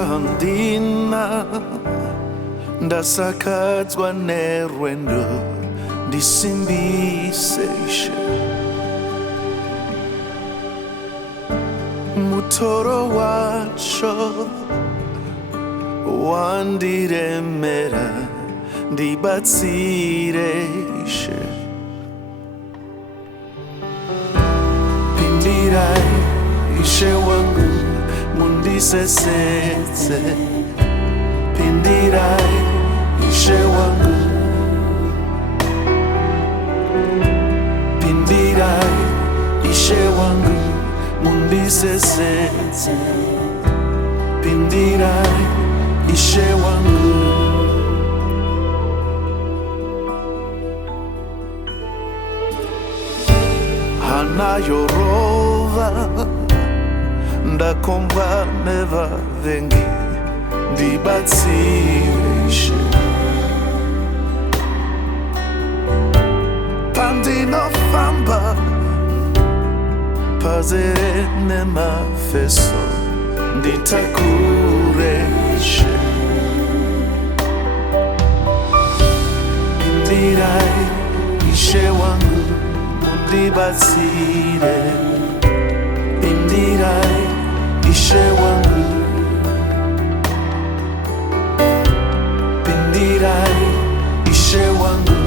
Andina ndasakadzwa nerwendo ndisimbise Ishe mutoro wacho wandiremera ndibatsire Ishe Pindirai Ishe wangu mundisesetse Pindirai Ishe wangu Pindirai Ishe wangu mundisesetse Pindirai Ishe wangu Hana yorova ndakomba nevavengi ndibatsire Ishe pandinofamba pazere nemafeso nditakure Ishe Pindirai Ishe wangu mundibatsire Pindirai Ishe wangu Pindirai Ishe wangu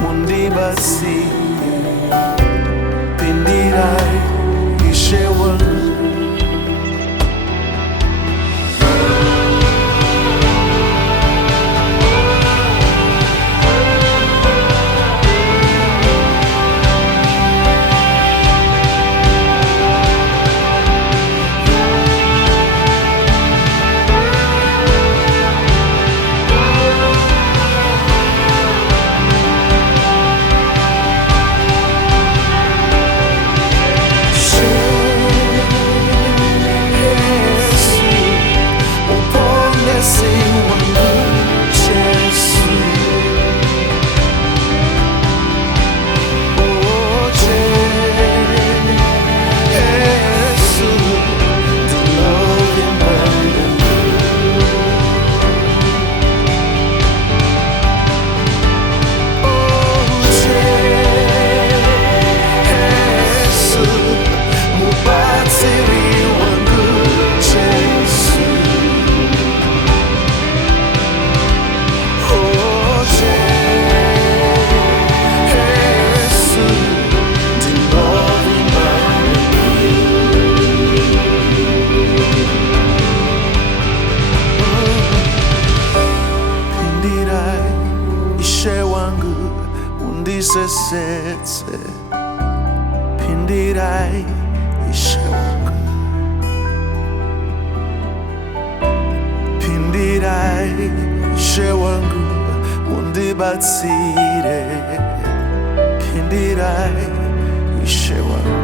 mundibatsire Pindirai Ishe wangu Ishe wangu undisesetse Pindirai Ishe wangu Pindirai Ishe wangu undibatsire Pindirai Ishe wangu